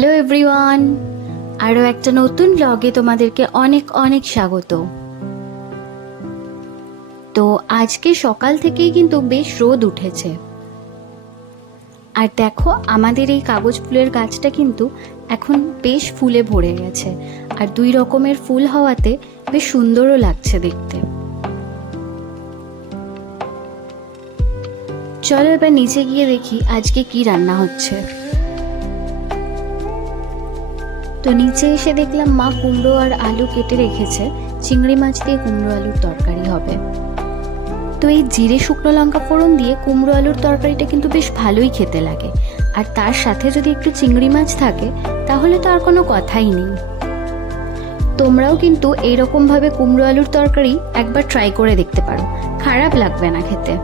Hello everyone, আরও একটা নতুন ব্লগে তোমাদেরকে অনেক অনেক স্বাগত। তো আজকে সকাল থেকেই কিন্তু বেশ রোদ উঠেছে, আর দেখো আমাদের এই কাগজ ফুলের গাছটা কিন্তু এখন বেশ ফুলে ভরে গেছে, আর দুই রকমের ফুল হওয়াতে বেশ সুন্দরও লাগছে দেখতে। চলো এবার নিচে গিয়ে দেখি আজকে কি রান্না হচ্ছে। তো নিচে এসে দেখলাম মা কুমড়ো আর আলু কেটে রেখেছে, চিংড়ি মাছ দিয়ে কুমড়ো আলুর তরকারি হবে। তো এই জিরে শুকনো লঙ্কা ফোড়ন দিয়ে কুমড়ো আলুর তরকারিটা কিন্তু বেশ ভালোই খেতে লাগে, আর তার সাথে যদি একটু চিংড়ি মাছ থাকে তাহলে তো আর কোনো কথাই নেই। তোমরাও কিন্তু এইরকমভাবে কুমড়ো আলুর তরকারি একবার ট্রাই করে দেখতে পারো, খারাপ লাগবে না খেতে।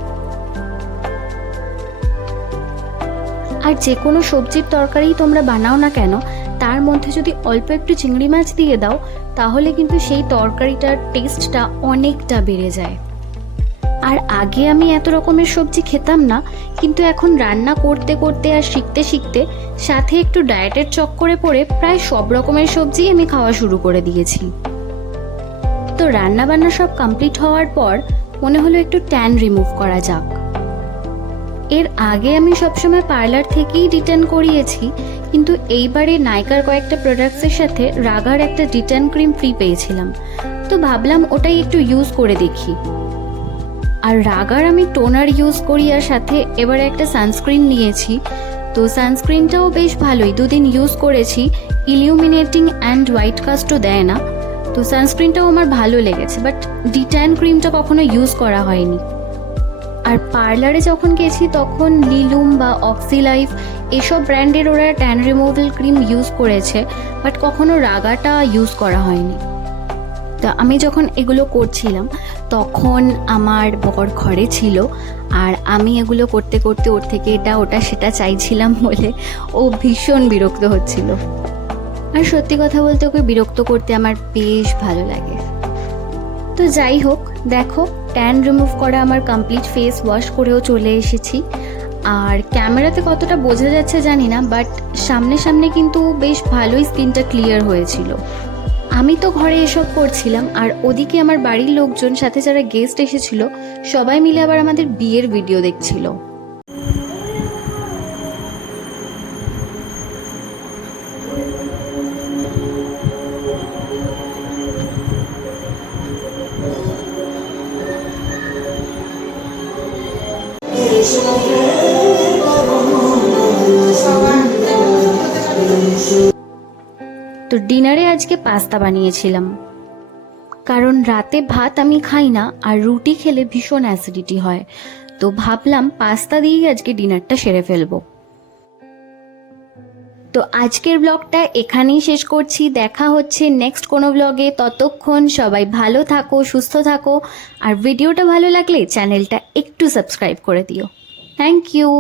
আর যে কোনো সবজির তরকারি তোমরা বানাও না কেন, তার মধ্যে যদি অল্প একটু চিংড়ি মাছ দিয়ে দাও তাহলে কিন্তু সেই তরকারিটার টেস্টটা অনেকটা বেড়ে যায়। আর আগে আমি এত রকমের সবজি খেতাম না, কিন্তু এখন রান্না করতে করতে আর শিখতে শিখতে সাথে একটু ডায়েটের চক্করে পড়ে প্রায় সব রকমের সবজি আমি খাওয়া শুরু করে দিয়েছি। তো রান্না বান্না সব কমপ্লিট হওয়ার পর মনে হলো একটু ট্যান রিমুভ করা যাক। এর আগে আমি সবসময় পার্লার থেকেই রিটার্ন করিয়েছি, কিন্তু এইবারে নাইকার কয়েকটা প্রোডাক্টসের সাথে রাগার একটা রিটার্ন ক্রিম ফ্রি পেয়েছিলাম, তো ভাবলাম ওটাই একটু ইউজ করে দেখি। আর রাগার আমি টোনার ইউজ করি, আর সাথে এবারে একটা সানস্ক্রিন নিয়েছি। তো সানস্ক্রিনটাও বেশ ভালোই, দুদিন ইউজ করেছি, ইলিউমিনেটিং অ্যান্ড হোয়াইট কাস্টও দেয় না। তো সানস্ক্রিনটাও আমার ভালো লেগেছে, বাট ডিট্যান ক্রিমটা কখনো ইউজ করা হয়নি। আর পার্লারে যখন গেছি তখন লিলুম বা অক্সিলাইফ এসব ব্র্যান্ডের ওরা ট্যান রিমুভাল ক্রিম ইউজ করেছে, বাট কখনো রাগাটা ইউজ করা হয়নি। তো আমি যখন এগুলো করছিলাম তখন আমার বর ঘরে ছিল, আর আমি এগুলো করতে করতে ওর থেকে এটা ওটা সেটা চাইছিলাম বলে ও ভীষণ বিরক্ত হচ্ছিল। আর সত্যি কথা বলতে ওকে বিরক্ত করতে আমার বেশ ভালো লাগে। তো যাই হোক, দেখো ট্যান রিমুভ করা আমার কমপ্লিট, ফেস ওয়াশ করেও চলে এসেছি। আর ক্যামেরাতে কতটা বোঝা যাচ্ছে জানি না, বাট সামনে সামনে কিন্তু বেশ ভালোই স্কিনটা ক্লিয়ার হয়েছিল। আমি তো ঘরে এসব করছিলাম, আর ওদিকে আমার বাড়ির লোকজন, সাথে যারা গেস্ট এসেছিল, সবাই মিলে আবার আমাদের বিয়ের ভিডিও দেখছিল। তো ডিনারে আজকে পাস্তা বানিয়েছিলাম, কারণ রাতে ভাত আমি খাই না, আর রুটি খেলে ভীষণ অ্যাসিডিটি হয়। তো ভাবলাম পাস্তা দিয়েই আজকে ডিনারটা সেরে ফেলবো। তো আজকের ব্লগটা এখানেই শেষ করছি, দেখা হচ্ছে নেক্সট কোনো ব্লগে। ততক্ষণ সবাই ভালো থাকো, সুস্থ থাকো, আর ভিডিওটা ভালো লাগলে চ্যানেলটা একটু সাবস্ক্রাইব করে দিও। Thank you.